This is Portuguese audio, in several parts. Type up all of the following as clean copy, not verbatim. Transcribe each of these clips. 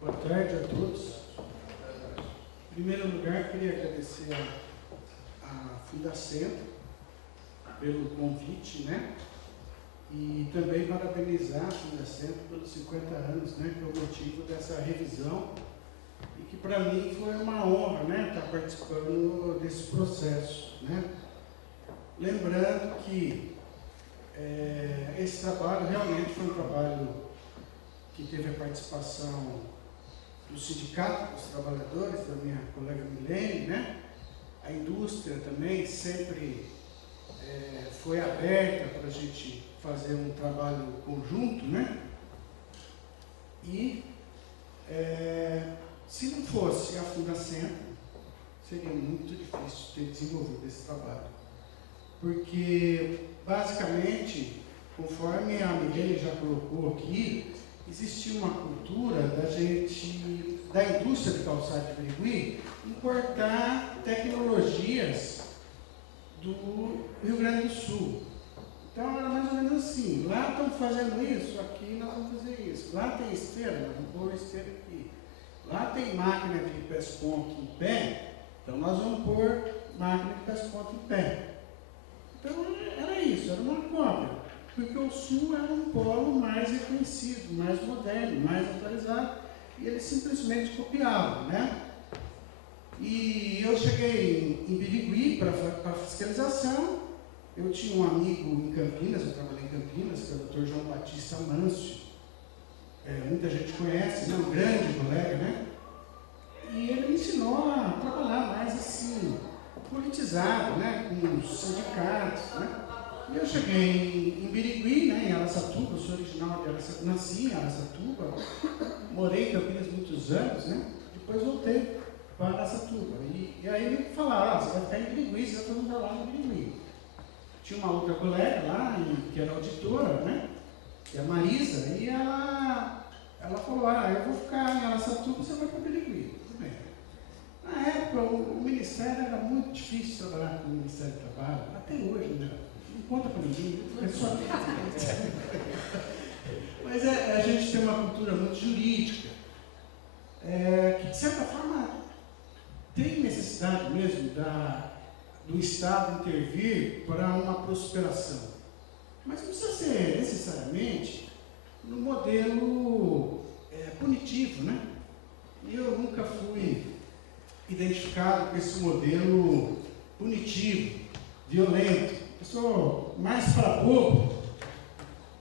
Boa tarde a todos. Em primeiro lugar, queria agradecer a Fundacentro pelo convite, né? E também parabenizar a Fundacentro pelos 50 anos, né? Que é o motivo dessa revisão. E que para mim foi uma honra, né? Estar participando desse processo, né? Lembrando que esse trabalho realmente foi um trabalho que teve a participação do Sindicato dos Trabalhadores, da minha colega Milene, né? A indústria também sempre foi aberta para a gente fazer um trabalho conjunto, né? E se não fosse a Fundacentro, seria muito difícil ter desenvolvido esse trabalho. Porque, basicamente, conforme a Milene já colocou aqui, existia uma cultura da indústria de calçado de Birigui, importar tecnologias do Rio Grande do Sul. Então era mais ou menos assim, lá estão fazendo isso, aqui nós vamos fazer isso. Lá tem esteira, nós vamos pôr esteira aqui. Lá tem máquina de pés-ponto em pé, então nós vamos pôr máquina de pés-ponto em pé. Então era isso, era uma cópia. Porque o Sul era um polo mais reconhecido, mais moderno, mais atualizado, e eles simplesmente copiavam, né? E eu cheguei em Birigui para fiscalização. Eu tinha um amigo em Campinas, eu trabalhei em Campinas, que é o Dr. João Batista Mâncio. Muita gente conhece, né? Um grande colega, né? E ele me ensinou a trabalhar mais assim, politizado, né? Com os sindicatos, né? E eu cheguei em Birigui, né, em Araçatuba, eu sou original de Araçatuba, nasci em Araçatuba, morei em Campinas muitos anos, né, depois voltei para Araçatuba. E aí me falaram, você vai ficar em Birigui, você vai fazer um trabalho em Birigui. Tinha uma outra colega lá, que era auditora, né, que é a Marisa, e ela falou, eu vou ficar em Araçatuba, você vai para Birigui. Tudo bem. Na época, o Ministério era muito difícil trabalhar com o Ministério do Trabalho, até hoje, né? Não conta para ninguém, é só mas a gente tem uma cultura muito jurídica, que de certa forma tem necessidade mesmo do Estado intervir para uma prosperação. Mas não precisa ser necessariamente no modelo punitivo, né? E eu nunca fui identificado com esse modelo punitivo, violento. Eu sou mais para bobo,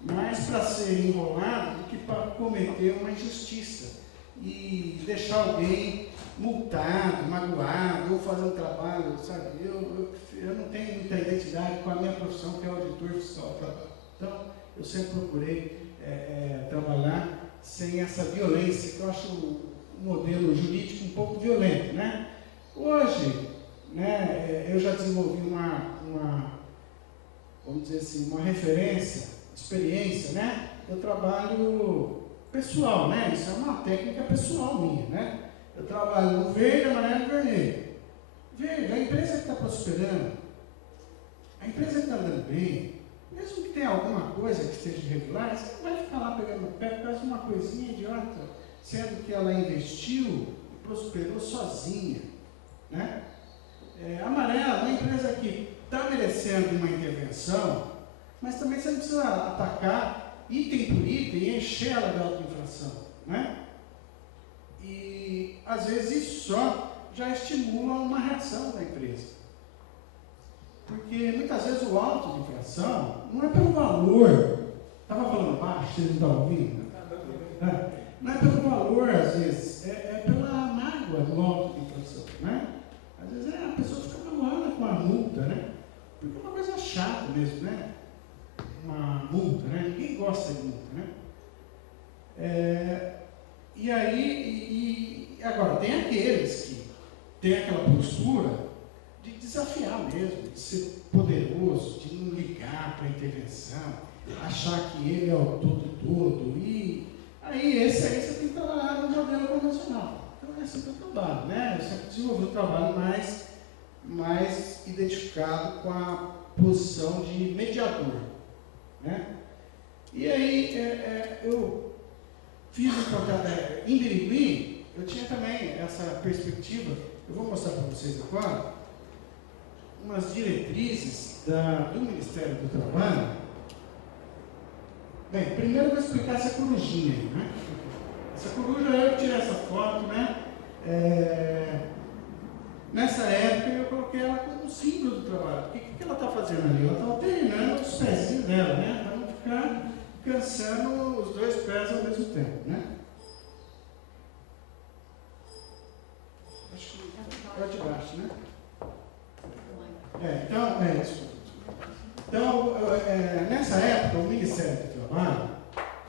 mais para ser enrolado do que para cometer uma injustiça e deixar alguém multado, magoado, ou fazer um trabalho, sabe? Eu não tenho muita identidade com a minha profissão, que é auditor fiscal do trabalho. Então, eu sempre procurei trabalhar sem essa violência, que eu acho o modelo jurídico um pouco violento, né? Hoje, né, eu já desenvolvi vamos dizer assim, uma referência, experiência, né? Eu trabalho pessoal, né? Isso é uma técnica pessoal minha, né? Eu trabalho no verde, amarelo e vermelho. Verde, a empresa que está prosperando, a empresa que está andando bem, mesmo que tenha alguma coisa que esteja irregular, você não vai ficar lá pegando o pé por causa de uma coisinha idiota, sendo que ela investiu e prosperou sozinha, né? Amarelo, uma empresa que está merecendo uma intervenção, mas também você não precisa atacar item por item e encher ela de autoinfração, né? E às vezes isso só já estimula uma reação da empresa. Porque muitas vezes o auto de infração não é pelo valor, estava falando baixo, vocês não estão ouvindo? Não é pelo valor, às vezes, é pela mágoa do auto de infração, né? Às vezes a pessoa fica magoada com a multa, né? Porque é uma coisa chata mesmo, né? Uma multa, né? Ninguém gosta de multa, né? E aí, agora, tem aqueles que têm aquela postura de desafiar mesmo, de ser poderoso, de não ligar para a intervenção, achar que ele é o todo, e aí esse aí você tem que trabalhar no modelo convencional. Então é assim que eu trabalho, né? Eu sempre desenvolvi um trabalho mais identificado com a posição de mediador, né? E aí fiz em Birigui, eu tinha também essa perspectiva. Eu vou mostrar para vocês agora umas diretrizes do Ministério do Trabalho. Bem, primeiro eu vou explicar essa corujinha aí, né? Essa coruja, eu tirei essa foto, né? Nessa época eu coloquei ela como símbolo do trabalho. O que ela está fazendo ali? Ela está treinando os pezinhos dela, né? Para não ficar cansando os dois pés ao mesmo tempo, né? Acho que é de baixo, né? Então, nessa época, o Ministério do Trabalho,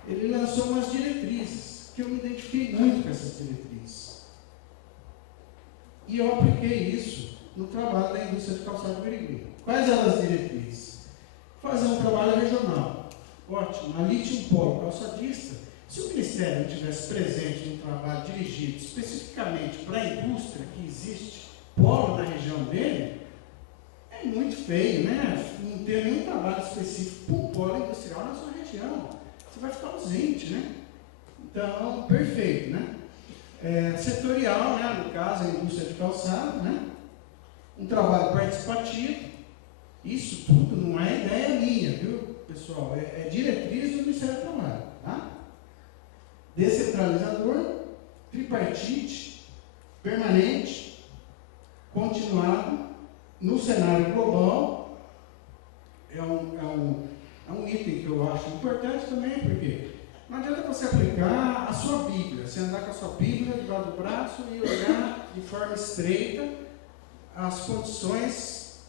ele lançou umas diretrizes, que eu me identifiquei muito com essas diretrizes. E eu apliquei isso no trabalho da indústria de calçado de Birigui. Quais eram as diretrizes? Fazer um trabalho regional. Ótimo, ali tinha um polo calçadista. Se o Ministério estivesse presente no trabalho dirigido especificamente para a indústria que existe, polo na região dele, é muito feio, né? Não ter nenhum trabalho específico para um polo industrial na sua região. Você vai ficar ausente, né? Então, perfeito, né? Setorial, né? No caso, a indústria de calçado, né? Um trabalho participativo. Isso tudo não é ideia minha, viu, pessoal? É diretriz do Ministério do Trabalho, tá? Descentralizador, tripartite, permanente, continuado, no cenário global. É um item que eu acho importante também, porque não adianta você aplicar a sua Bíblia, você andar com a sua Bíblia debaixo do braço e olhar de forma estreita as condições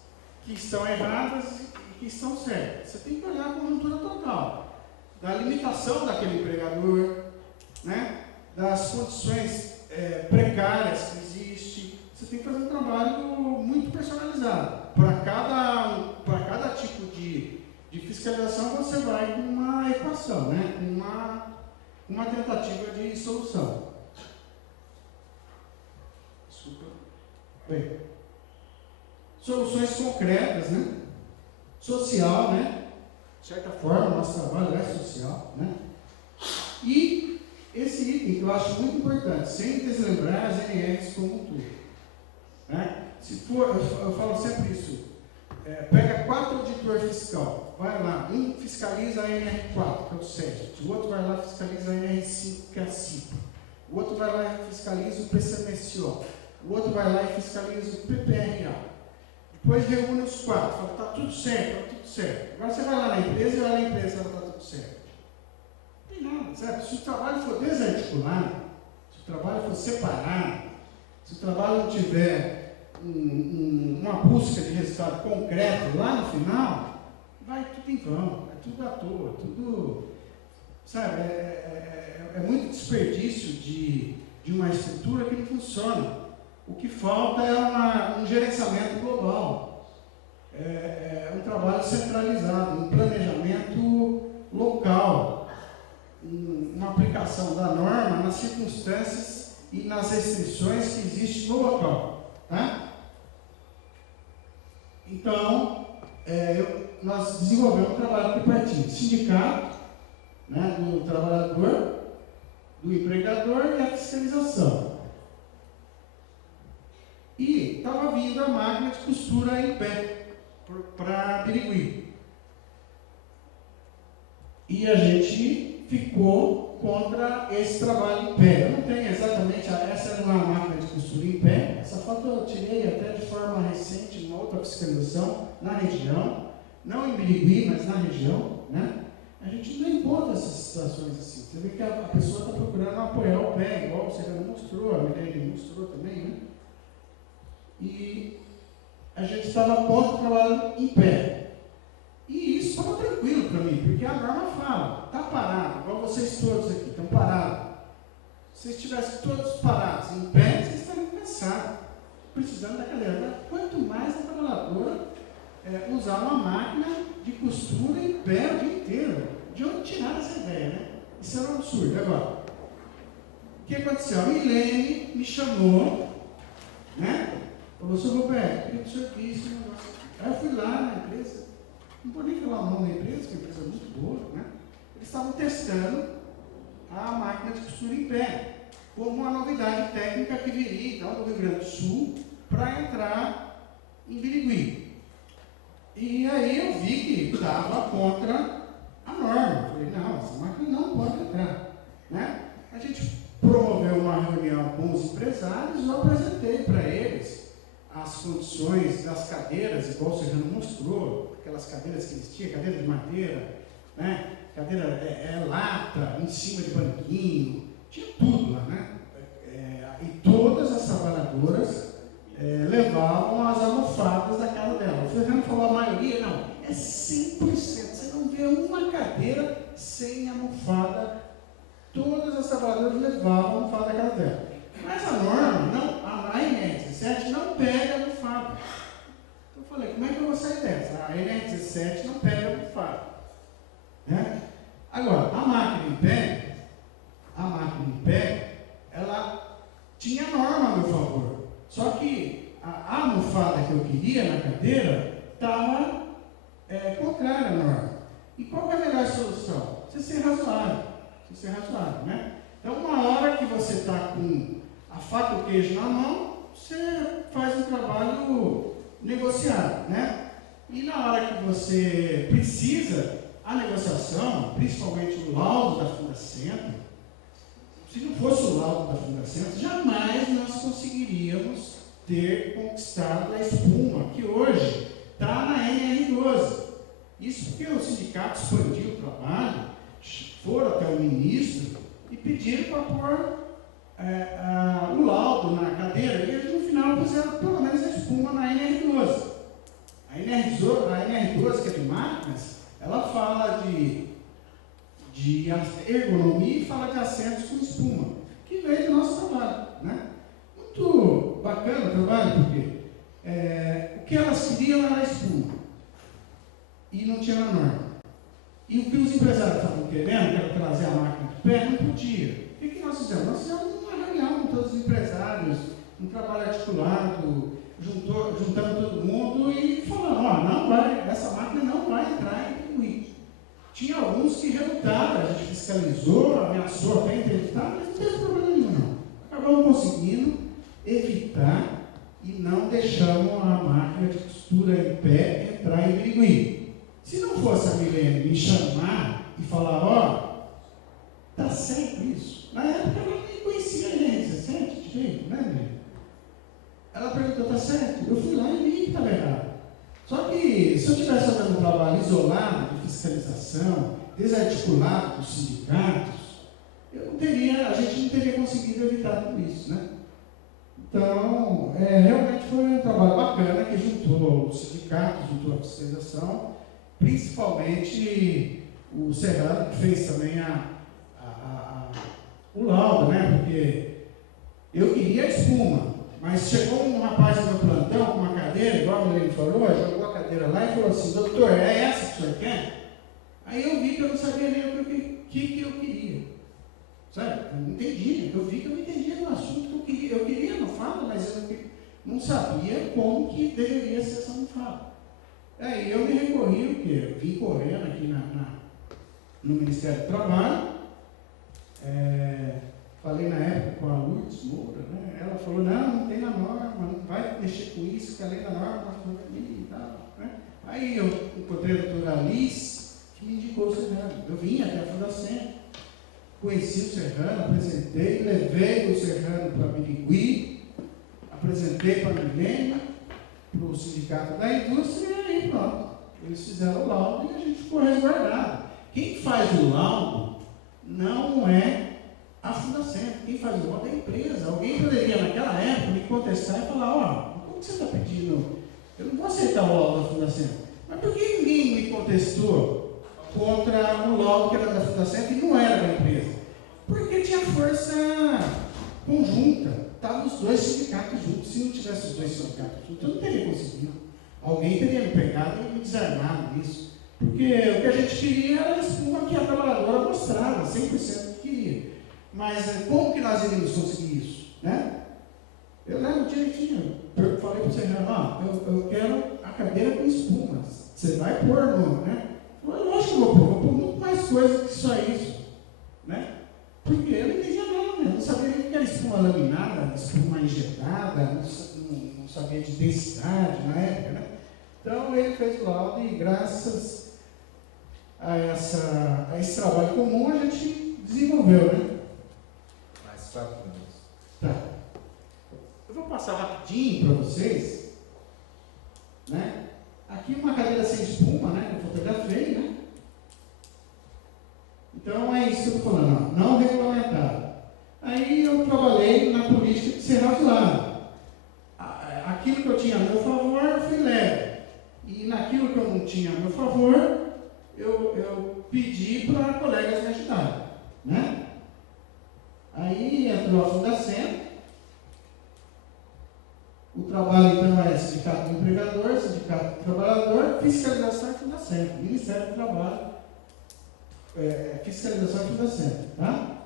que estão erradas e que estão certas. Você tem que olhar a conjuntura total, da limitação daquele empregador, né? Das condições precárias que existem. Você tem que fazer um trabalho muito personalizado. Para cada tipo de fiscalização, você vai com uma equação, né? Com uma tentativa de solução. Desculpa. Bem, soluções concretas, né? Social, né? De certa forma, nosso trabalho é social, né? E esse item que eu acho muito importante, sem deslembrar as NRs como um todo, né? Se for, eu falo sempre isso, pega 4 auditores fiscal, vai lá, um fiscaliza a NR4, que é o SEDT, o outro vai lá e fiscaliza a NR5, que é a CIPA, o outro vai lá e fiscaliza o PCMSO, o outro vai lá e fiscaliza o PPRA. Depois reúne os 4, fala, está tudo certo, está tudo certo. Agora você vai lá na empresa e olha na empresa, ela está tudo certo. Não tem nada, certo? Se o trabalho for desarticulado, se o trabalho for separado, se o trabalho não tiver uma busca de resultado concreto lá no final, vai tudo em vão, é tudo à toa, tudo, sabe, é muito desperdício de uma estrutura que não funciona. O que falta é um gerenciamento global, um trabalho centralizado, um planejamento local, uma aplicação da norma nas circunstâncias e nas restrições que existem no local. Tá? Então, nós desenvolvemos um trabalho tripartite, sindicato, né, do trabalhador, do empregador e a fiscalização. E estava vindo a máquina de costura em pé para Birigui. E a gente ficou contra esse trabalho em pé. Eu não tenho exatamente, essa não é uma máquina de costura em pé. Essa foto eu tirei até de forma recente, uma outra fiscalização na região, não em Birigui, mas na região, né? A gente não encontra essas situações assim. Você vê que a pessoa está procurando apoiar o pé, igual você já mostrou, a Mirelle mostrou também, né? E a gente estava contra o trabalho em pé. E isso estava tranquilo para mim, porque a norma fala, está parado, igual vocês todos aqui, estão parados. Se vocês estivessem todos parados em pé, vocês estariam cansados, precisando da cadeira. Quanto mais a trabalhadora usar uma máquina de costura em pé o dia inteiro. De onde tirar essa ideia, né? Isso era um absurdo. Agora, o que aconteceu? A Milene me chamou, né? Falou, seu Roberto, queria que o senhor visse um negócio. Aí eu fui lá na empresa, não vou nem falar o nome da empresa, que é uma empresa muito boa, né? Eles estavam testando a máquina de costura em pé, como uma novidade técnica que viria, então, do Rio Grande do Sul, para entrar em Birigui. E aí eu vi que estava contra a norma. Eu falei, não, essa máquina não pode entrar. Né? A gente promoveu uma reunião com os empresários e eu apresentei para eles as condições das cadeiras, igual o Serrano mostrou, aquelas cadeiras que eles tinham, cadeira de madeira, né? Cadeira lata, em cima de banquinho, tinha tudo lá, né? E todas as trabalhadoras levavam as almofadas da casa dela. O Fernando falou a maioria, não, é 100%, você não vê uma cadeira sem almofada, todas as trabalhadoras levavam a almofada da casa dela. Mas a norma, não, a NR17 não pega a almofada. Então eu falei, como é que eu vou sair dessa? A NR17 não pega a almofada. Né? Agora, a máquina em pé, ela tinha norma a meu favor. Só que a almofada que eu queria na cadeira estava contrária à norma. E qual que é a melhor solução? Você ser razoável. Né? Então, uma hora que você está com a faca e o queijo na mão, você faz um trabalho negociado. Né? E na hora que você precisa, a negociação, principalmente o laudo da Fundacentro, se não fosse o laudo da Fundacentro, jamais nós conseguiríamos ter conquistado a espuma, que hoje está na NR12. Isso porque o sindicato expandiu o trabalho, foram até o ministro e pediram para pôr o laudo na cadeira, e eles no final puseram pelo menos a espuma na NR12. A NR12, que é de máquinas, ela fala de ergonomia e fala de assentos com espuma, que veio do nosso trabalho. Né? Muito bacana o trabalho, porque o que elas queriam era espuma, e não tinha norma. E o que os empresários estavam querendo, que era trazer a máquina de pé, não podia. O que nós fizemos? Nós fizemos uma reunião com todos os empresários, um trabalho articulado, juntando todo mundo e falando, essa máquina não vai entrar em Birigui. Tinha alguns que relutaram, a gente fiscalizou, ameaçou até interditar, mas não teve problema nenhum, não. Acabamos conseguindo evitar e não deixamos a máquina de costura em pé entrar em Birigui. Se não fosse a Milene me chamar e falar, tá certo isso? Na época ela nem conhecia a NR17 de jeito, né, Milene? Ela perguntou, tá certo? Eu fui lá e vi que estava errado. Só que se eu estivesse fazendo um trabalho isolado de fiscalização, desarticulado dos sindicatos, a gente não teria conseguido evitar tudo isso, né? Então, realmente foi um trabalho bacana que juntou os sindicatos, juntou a fiscalização, principalmente o Serrano, que fez também o laudo, né? Porque eu queria a espuma, mas chegou um rapaz no meu plantão com uma cadeira, igual a Milene falou, jogou a cadeira lá e falou assim, doutor, é essa que o senhor quer? Aí eu vi que eu não sabia nem o que eu queria. Sabe? Eu não entendia. Eu vi que eu não entendia no assunto que eu queria. Eu queria a almofada, mas eu não sabia como que deveria ser essa almofada. Aí eu me recorri, o quê? Eu vim correndo aqui no Ministério do Trabalho, falei na época com a Lourdes Moura, né? Ela falou, não tem na norma, não vai mexer com isso, que além da norma, nós falamos aqui e tal. Né? Aí eu encontrei a doutora Alice, que me indicou o Serrano. Eu vim até a Fundação, conheci o Serrano, apresentei, levei o Serrano para Birigui, apresentei para a Milene, para o Sindicato da Indústria, e aí pronto. Eles fizeram o laudo e a gente ficou resguardado. Quem faz o laudo não é a Fundação, quem faz o laudo é a empresa. Alguém poderia, naquela época, me contestar e falar, como que você está pedindo? Eu não vou aceitar o laudo da Fundação. Mas por que ninguém me contestou contra o laudo que era da Fundação e não era da empresa? Porque tinha força conjunta. Estavam os dois sindicatos juntos. Se não tivesse os dois sindicatos juntos, eu não teria conseguido. Alguém teria me pegado e me desarmado nisso. Porque o que a gente queria era a espuma que a trabalhadora mostrava, 100% que queria. Mas como que nós iríamos conseguir isso? Né? Eu lembro direitinho. Eu falei para o Serrano, eu quero a cadeira com espuma. Você vai pôr, não, né? Eu falei, lógico que eu vou pôr muito mais coisa que só isso. Né? porque eu não entendia nada, eu não sabia nem o que era espuma laminada, espuma injetada, não sabia de densidade na época, né? Então ele fez o laudo e graças a esse trabalho comum a gente desenvolveu, né? Mais 4 minutos. Tá. Eu vou passar rapidinho para vocês, né? Aqui uma cadeira sem espuma, né? Que eu fotografei, né? Então é isso que eu estou falando, ó, não regulamentado. Aí eu trabalhei na política de ser razoável. Aquilo que eu tinha a meu favor, eu fui leve. E naquilo que eu não tinha a meu favor, eu pedi para colegas me ajudarem, né? Aí entrou a Fundacentro. O trabalho então é sindicato do empregador, sindicato do trabalhador, fiscalização e Fundacentro, Ministério do Trabalho, fiscalização e Fundacentro, tá?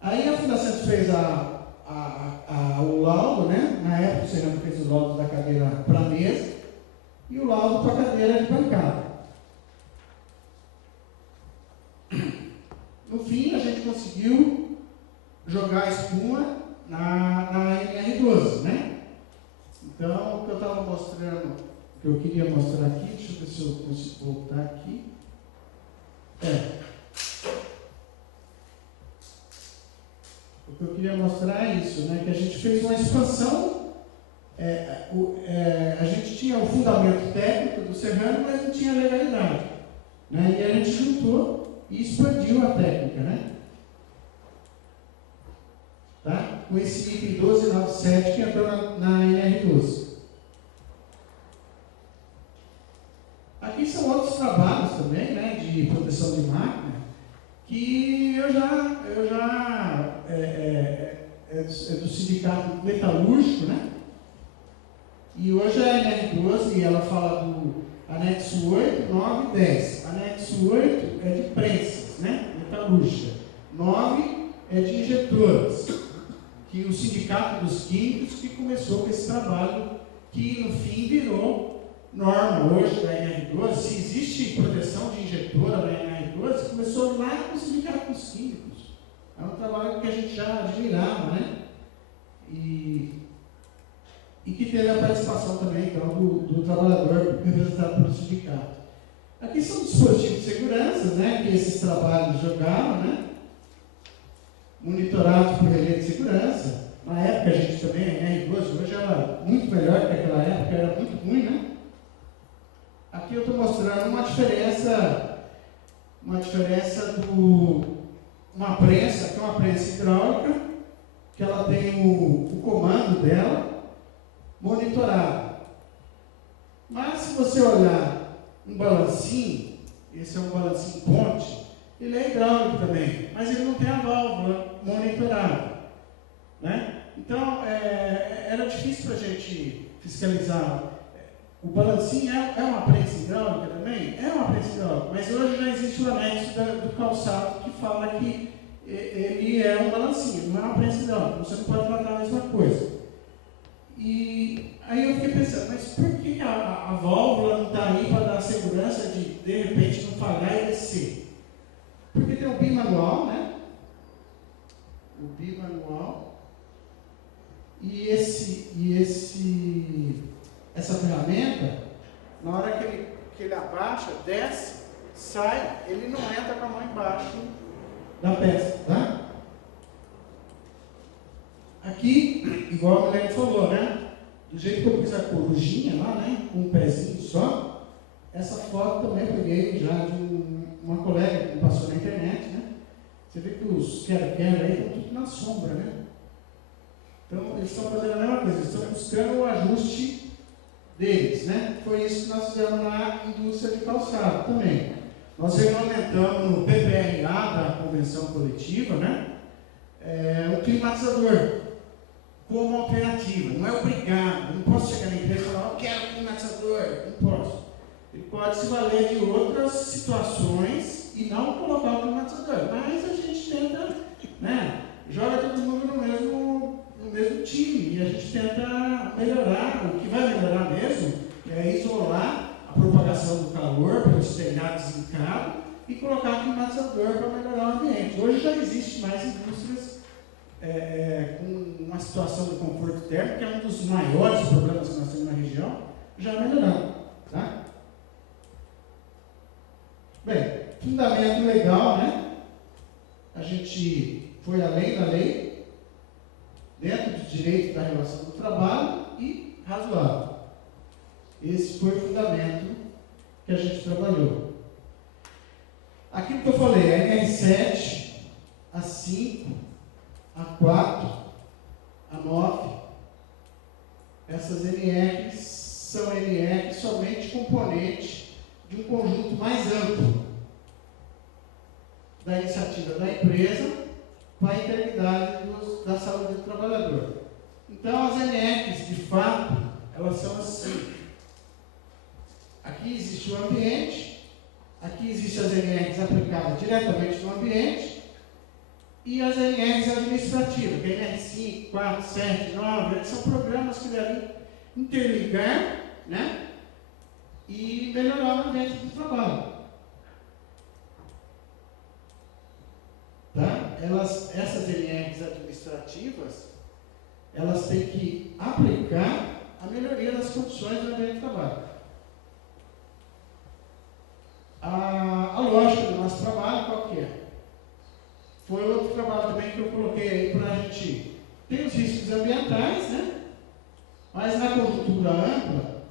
Aí a Fundacentro fez o laudo, né? Na época o Serrano fez o laudo da cadeira para a mesa e o laudo para a cadeira de bancada. No fim, a gente conseguiu jogar a espuma na NR12, né? Então, o que eu estava mostrando, o que eu queria mostrar aqui, deixa eu ver se eu consigo voltar aqui. O que eu queria mostrar é isso, né? Que a gente fez uma expansão, a gente tinha o fundamento técnico do Serrano, mas não tinha legalidade, né? E a gente juntou e expandiu a técnica, né? Tá? Com esse item 1297 que entrou na NR12. Aqui são outros trabalhos também, né, de proteção de máquina, que eu já é do sindicato metalúrgico, né? E hoje a NR12, ela fala do anexo 8, 9 e 10. Anexo 8 é de prensas, né? Metalúrgica. 9 é de injetores, que o sindicato dos químicos que começou com esse trabalho, que no fim virou norma hoje da NR12. Se existe proteção de injetora na NR12, começou lá no sindicato dos químicos. É um trabalho que a gente já admirava, né? E que teve a participação também, então, do trabalhador representado pelo sindicato. Aqui são dispositivos de segurança, né? Que esses trabalhos jogavam, né? Monitorados por relé de segurança. Na época a gente também, a NR12, hoje era muito melhor que naquela época, era muito ruim, né? Aqui eu estou mostrando uma diferença uma prensa, que é uma prensa hidráulica, que ela tem o comando dela monitorado. Mas se você olhar um balancinho, esse é um balancinho ponte, ele é hidráulico também, mas ele não tem a válvula monitorada, né? Então, era difícil para a gente fiscalizar. O balancinho é uma prensa hidráulica também? É uma prensa hidráulica, mas hoje já existe o anexo do calçado que fala que ele é um balancinho, não é uma prensa hidráulica, você não pode tratar a mesma coisa. E aí eu fiquei pensando, mas por que a válvula não está aí para dar segurança de repente não falhar e descer? Porque tem o bimanual, né? O bimanual. E essa ferramenta, na hora que ele abaixa, desce, sai, ele não entra com a mão embaixo da peça, tá? Aqui, igual a Milene falou, né? Do jeito que eu fiz a corujinha lá, né? Com um pezinho só, essa foto também eu peguei já de uma colega que me passou na internet, né? Você vê que os quero-quero aí estão tudo na sombra, né? Então, eles estão fazendo a mesma coisa, eles estão buscando o ajuste deles, né? Foi isso que nós fizemos na indústria de calçado também. Nós regulamentamos no PPRA da Convenção Coletiva, né? O climatizador como alternativa, não é obrigado, não posso chegar na empresa e falar, eu quero climatizador, não posso. Ele pode se valer de outras situações e não colocar o climatizador, mas a gente tenta, né? Joga todo mundo no mesmo time e a gente tenta melhorar. O que vai melhorar mesmo é isolar a propagação do calor pelos telhados em cabo e colocar climatizador para melhorar o ambiente. Hoje já existe com uma situação de conforto térmico, que é um dos maiores problemas que nós temos na região, já melhorando. Tá? Bem, fundamento legal, né? A gente foi além da lei, dentro do direito da relação do trabalho e razoável. Esse foi o fundamento que a gente trabalhou. Aquilo que eu falei, a NR7, a 5, a 4, a 9, essas NRs são NRs somente componentes de um conjunto mais amplo da iniciativa da empresa para a integridade da saúde do trabalhador. Então, as NRs, de fato, elas são assim. Aqui existe o ambiente, aqui existem as NRs aplicadas diretamente no ambiente e as NRs administrativas, que é NR5, 4, 7, 9, são programas que devem interligar, né, e melhorar o ambiente do trabalho. Tá? Essas NRs administrativas, elas têm que aplicar a melhoria das condições do ambiente de trabalho. A lógica do nosso trabalho, qual que é? Foi outro trabalho também que eu coloquei aí para a gente. Tem os riscos ambientais, né? Mas na conjuntura ampla,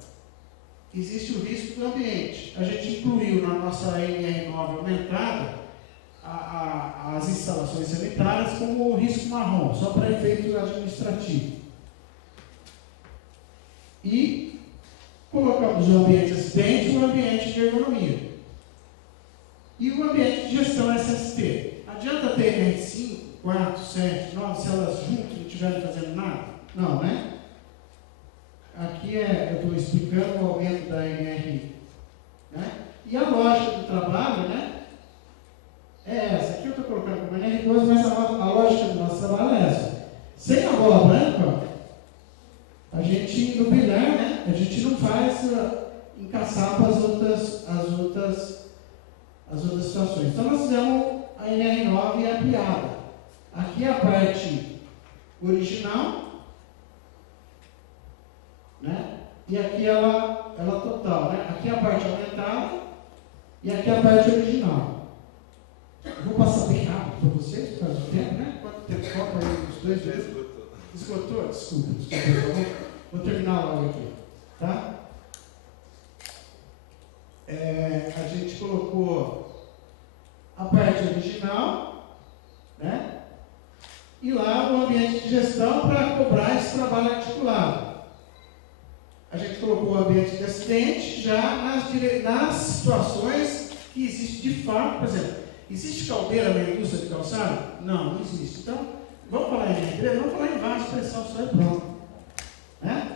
existe o risco do ambiente. A gente incluiu na nossa NR9 aumentada as instalações sanitárias como o risco marrom, só para efeitos administrativos. E colocamos o ambiente acidente e o ambiente de ergonomia. E o ambiente de gestão SST. Adianta ter NR5, 4, 7, 9, se elas juntas não estiverem fazendo nada? Não, né? Aqui eu estou explicando o aumento da NR, né? E a lógica do trabalho, né? É essa. Aqui eu estou colocando como NR12, mas a lógica do nosso trabalho é essa. Sem a bola branca, a gente, no brilhar, né? A gente não faz encaçapa as outras situações. Então nós fizemos a NR9 e a piada. Aqui é a parte original, né? E aqui ela total, né? Aqui é a parte aumentada e aqui é a parte original. Eu vou passar bem rápido para vocês, por causa do tempo, né? Quanto tempo falta aí os dois? Já esgotou. Esgotou? Desculpa. Vou terminar logo aqui, tá? A gente colocou a parte original, né? E lá o ambiente de gestão para cobrar esse trabalho articulado. A gente colocou o ambiente de acidente já nas situações que existe de fato. Por exemplo, existe caldeira na indústria de calçado? Não existe. Então, vamos falar em empresa? Vamos falar em várias expressões, só é pronto. Né?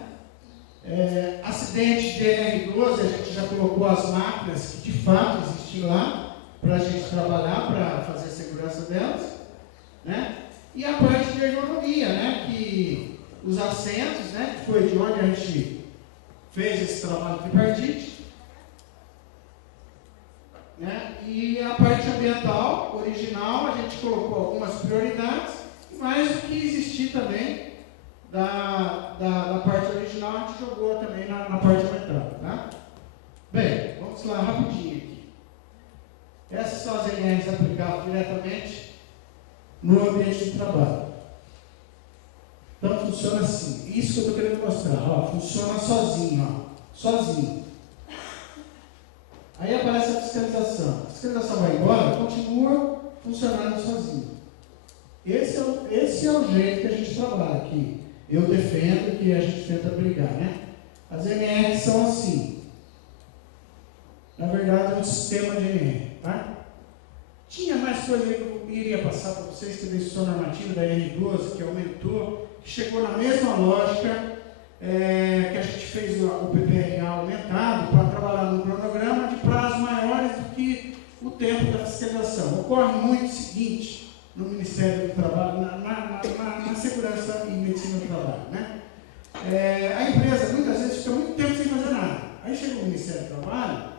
Acidente de NR12, a gente já colocou as máquinas que de fato existem lá para a gente trabalhar, para fazer a segurança delas. Né? E a parte de ergonomia, né? Que os assentos, né? Que foi de onde a gente fez esse trabalho tripartite, né? E a parte ambiental, original, a gente colocou algumas prioridades, mas o que existir também da parte original, a gente jogou também na parte ambiental. Tá? Bem, vamos lá rapidinho aqui. Essas são as NRs aplicadas diretamente no ambiente de trabalho. Então funciona assim. Isso que eu estou querendo mostrar. Ó, funciona sozinho. Ó, sozinho. Aí aparece a fiscalização. A fiscalização vai embora, continua funcionando sozinho. Esse é o jeito que a gente trabalha aqui. Eu defendo, que a gente tenta brigar, né? As NRs são assim. Na verdade, é um sistema de NR, tá? Tinha mais coisa aí que eu iria passar para vocês, que a decisão normativa da NR12, que aumentou, que chegou na mesma lógica que a gente fez o PPRA aumentado para trabalhar no cronograma de prazos maiores do que o tempo da fiscalização. Ocorre muito o seguinte no Ministério do Trabalho, na Segurança e Medicina do Trabalho, né? A empresa muitas vezes fica muito tempo sem fazer nada. Aí chega o Ministério do Trabalho,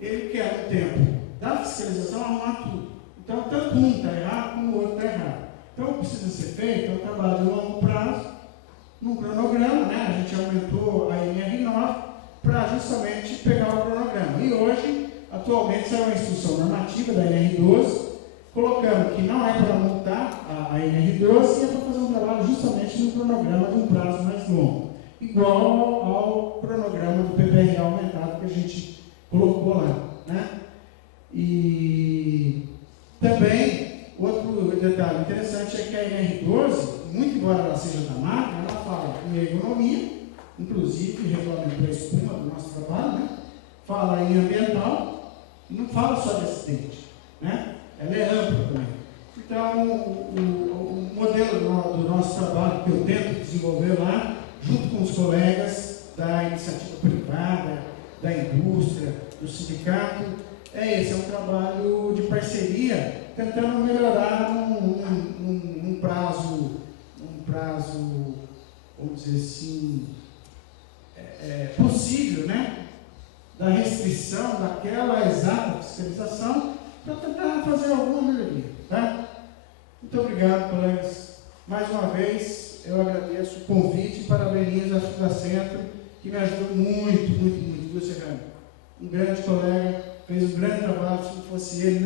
ele quer no tempo da fiscalização arrumar tudo. Então, tanto um está errado como o outro está errado. Então, o que precisa ser feito é um trabalho de longo prazo, num cronograma, né? A gente aumentou a NR9 para justamente pegar o cronograma. E hoje, atualmente, saiu uma instrução normativa da NR12, colocando que não é para multar a NR12 e é para fazer um trabalho justamente no cronograma de um prazo mais longo, igual ao cronograma do PPR aumentado que a gente colocou lá, né? E também, outro detalhe interessante é que a NR12, muito embora ela seja da marca, ela fala em ergonomia, inclusive regulamento da espuma do nosso trabalho, né? Fala em ambiental, e não fala só de acidente, né? Ela é ampla também. Então, o modelo do nosso trabalho que eu tento desenvolver lá, junto com os colegas da iniciativa privada, da indústria, do sindicato, é esse, é um trabalho de parceria, tentando melhorar num prazo, vamos dizer assim, possível, né? Da restrição daquela exata fiscalização, para tentar fazer alguma melhoria, tá? Muito obrigado, colegas. Mais uma vez, eu agradeço o convite e parabenizo a Fundacentro, que me ajudou muito, viu, Serrano? Um grande colega, fez um grande trabalho. Se não fosse ele,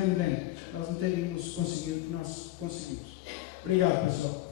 nós não teríamos conseguido o que nós conseguimos. Obrigado, pessoal.